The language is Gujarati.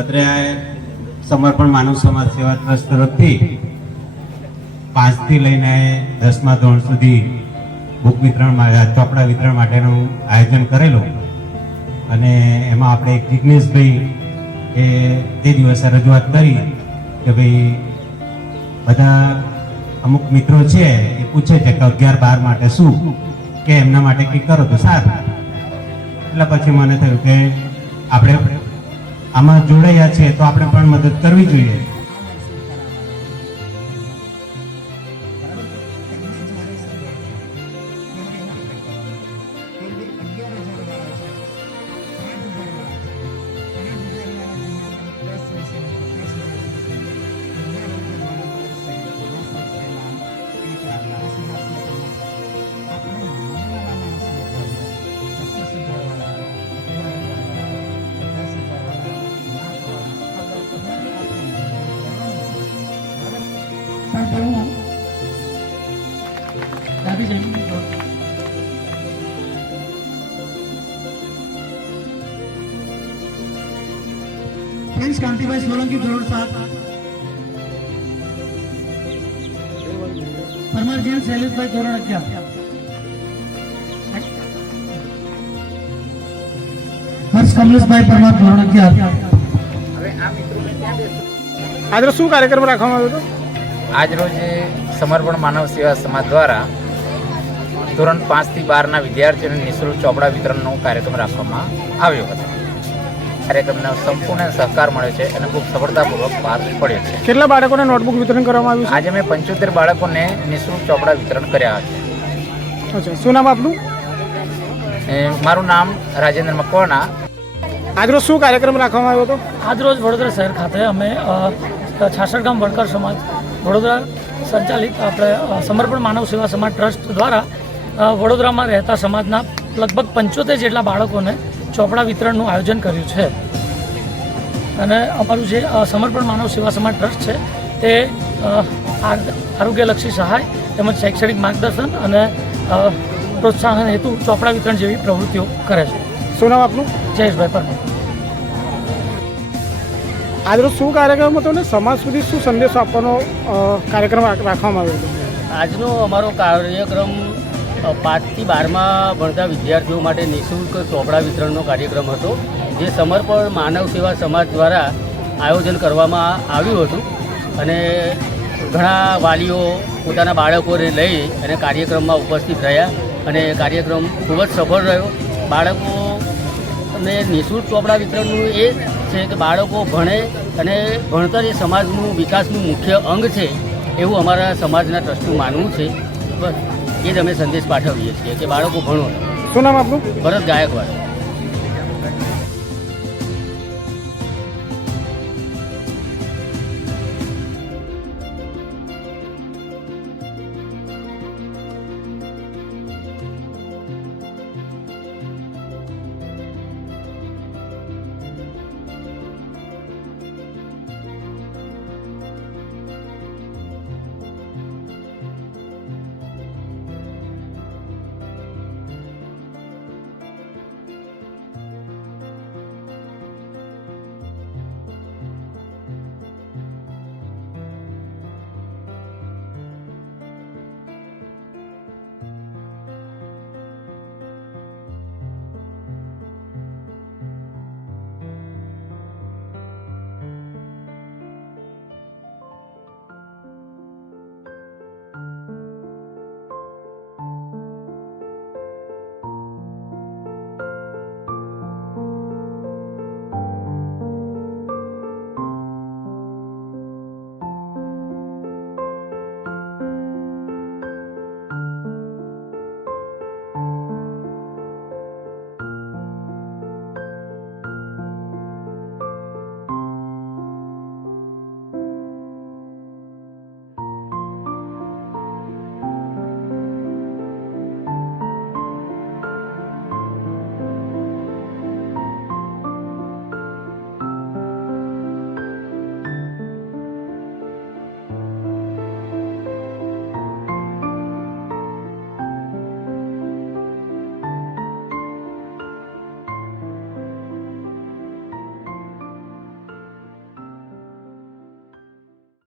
અત્રે સમર્પણ માનવ સમાજ સેવા ટ્રસ્ટ તરફથી 5 થી લઈને 10મા ધોરણ સુધી બુક વિતરણ ચોપડા વિતરણ માટેનું આયોજન કરેલું અને એમાં આપણે જિગ્નેશભાઈ એ તે દિવસે રજૂઆત કરી કે ભાઈ બધા અમુક મિત્રો છે એ પૂછે છે કે 11-12 માટે શું કે એમના માટે કંઈક કરો તો સારું. એટલે પછી મને થયું કે આપણે આમાં જોડાયા છીએ તો આપણે પણ મદદ કરવી જોઈએ. प्रिंस कांतिभाई सोलंकी धोरण 7, परमार जैन शैलेशभाई धोरण 11, हर्ष कमलेशभाई परमार धोरण 11. आज શું કાર્યક્રમ રાખવામાં આવ્યો હતો? આજ રોજ સમર્પણ માનવ સેવા સમાજ દ્વારા ધોરણ 5 થી 12ના વિદ્યાર્થીઓને નિઃશુલ્ક ચોપડા વિતરણનો કાર્યક્રમ રાખવામાં આવ્યો હતો. કાર્યક્રમનો સંપૂર્ણ સહકાર મળ્યો છે અને ખૂબ સફળતાપૂર્વક પાર પડ્યો છે. કેટલા બાળકોને નોટબુક વિતરણ કરવામાં આવ્યું આજે મેં 75 બાળકોને નિઃશુલ્ક ચોપડા વિતરણ કર્યા છે. અચ્છા, શું નામ આપનું? મારું નામ રાજેન્દ્ર મકવાણા. આજરોજ શું કાર્યક્રમ રાખવામાં આવ્યો હતો? આજરોજ વડોદરા શહેર ખાતે અમે 66 ગામ વણકર સમાજ વડોદરા સંચાલિત આપણે સમર્પણ માનવ સેવા સમાજ ટ્રસ્ટ દ્વારા વડોદરામાં રહેતા સમાજના લગભગ 75 જેટલા બાળકોને ચોપડા વિતરણનું આયોજન કર્યું છે. અને અમારું જે સમર્પણ માનવ સેવા સમાજ ટ્રસ્ટ છે તે આરોગ્યલક્ષી સહાય તેમજ શૈક્ષણિક માર્ગદર્શન અને પ્રોત્સાહન હેતુ ચોપડા વિતરણ જેવી પ્રવૃત્તિઓ કરે છે. શું નામ આપનું? જયેશભાઈ પરમાર. આજરોજ શું કાર્યક્રમ હતો ને સમાજ સુધી શું સંદેશો આપવાનો કાર્યક્રમ રાખવામાં આવ્યો હતો? આજનો અમારો કાર્યક્રમ 5 થી 12માં ભણતા વિદ્યાર્થીઓ માટે નિઃશુલ્ક ચોપડા વિતરણનો કાર્યક્રમ હતો, જે સમર્પણ માનવ સેવા સમાજ દ્વારા આયોજન કરવામાં આવ્યું હતું. અને ઘણા વાલીઓ પોતાના બાળકોને લઈ અને કાર્યક્રમમાં ઉપસ્થિત રહ્યા અને કાર્યક્રમ ખૂબ જ સફળ રહ્યો. બાળકોને નિઃશુલ્ક ચોપડા વિતરણનું એ છે કે બાળકો ભણે અને ભણતર એ સમાજનું વિકાસનું મુખ્ય અંગ છે એવું અમારા સમાજના ટ્રસ્ટનું માનવું છે. બસ એ જ અમે સંદેશ પાઠવીએ છીએ કે બાળકો ભણો. શું નામ આપનું? ભરત ગાયકવાડ.